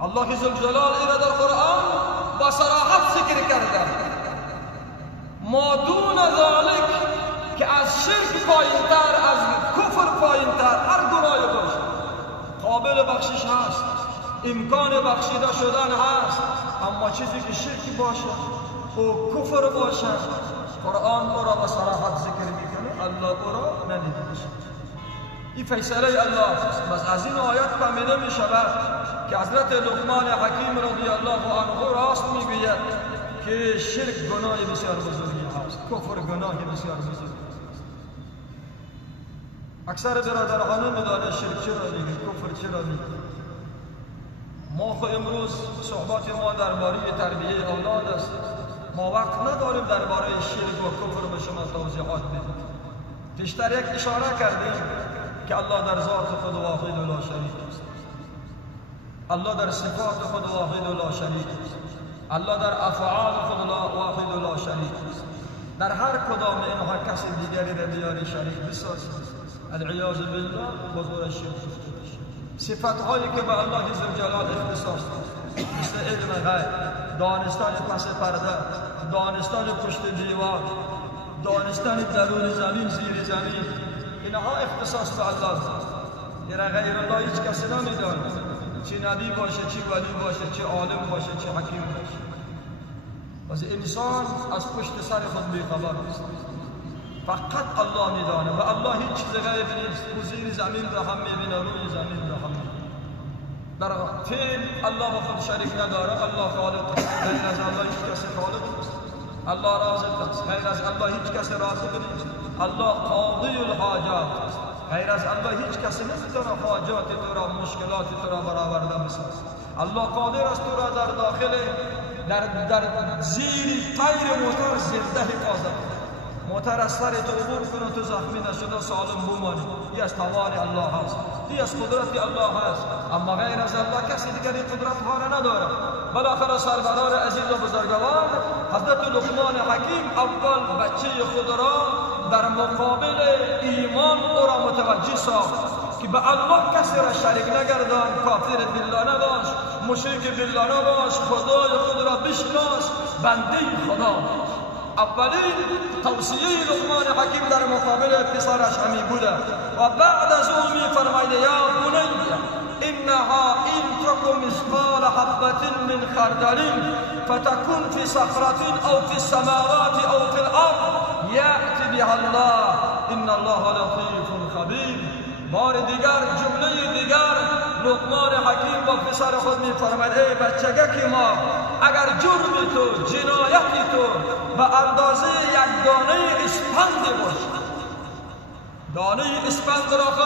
الله ذوالجلال ایره در قرآن با صراحت ذکر کرده. ما دون ذالک که از شرک پایین‌تر، از کفر پایین‌تر هر گناهی باشه قابل بخشش هست، امکان بخشیده شدن هست، اما چیزی که شرک باشه و کفر باشه قرآن او را با صراحت ذکر میکنه، الله او را نمی‌دهد. این فیصله الله است. بس از این آیات فهمیده می شود که حضرت لقمان حکیم رضی الله عنه راست میگوید که شرک گناه بسیار بزرگی است، کفر گناه بسیار بزرگی است. اکثر برادران میدانند شرک چرا میگه، کفر چرا میگه. ما خو امروز صحبت ما درباره تربیه اولاد است، ما وقت نداریم درباره شرک و کفر به شما توضیحات بدیم. بیشتر یک اشاره کردیم که الله در ذات خود واحد و لا شریک است، الله در صفات خود واحد و لا شریک است، الله در افعال خود واحد و لا شریک است. در هر کدام اینها کسی دیگری را بیاری شریک بسازید، العیاذ بالله بزرگ شرک. صفات هایی که به الله ذوالجلال اختصاص دارد، مثل علم غیب، دانستن پس پرده، دانستن پشت دیوار، دانستن درون زمین، زیر زمین، اینها اختصاص به الله است. اینا غیر الله هیچ کسی نمیداند، چه نبی باشه، چه ولی باشه، چه عالم باشه، چه حکیم باشه. از انسان از پشت سر خود بی‌خبر است، فقط الله میداند و الله هیچ چیز غیب نیست. او زیر زمین را هم میبینه، روی زمین را هم میبینه. در فعل الله با خود شریک ندارد. الله خالق است، غیر از الله هیچ کسی خالق نیست. الله رازق است، غیر از الله هیچ کسی رازق نیست. الله قاضی الحاجات است، غیر از الله هیچ کسی نمیتونه حاجات تو را، مشکلات تو را برآورده بسازد. الله قادر است تو را در داخل در زیر تیر موتور زنده حفاظت کند. موتور از سر تو عبور کنه، تو زخمی نشده سالم بمانی. این از توان الله هست، این از قدرت الله هست. اما غیر از الله کسی دیگری قدرت ها را ندارد. بالاخره سروران عزیز و بزرگوار حضرت لقمان حکیم اول بچه خود را در مقابل ایمان او را متوجه ساخت که به الله کسی را شریک نگردان، کافر بالله نباش، مشرک بالله نباش، خدای خود را بشناس، بنده خدا. اولین توصیه لقمان حکیم در مقابل پسرش همین بوده و بعد از او می فرمایده یا بنی انها ان تک مثقال حبة من خردل فتكن في صخرة او في السماوات او في الارض یأتی بها الله ان الله لطیف خبیر. بار دیگر، جمله دیگر لقمان حکیم با پسر خود می فرماید ای بچگک ما، اگر جرم تو، جنایتی تو به اندازه یک دانه اسفند باشد، دانه اسفند را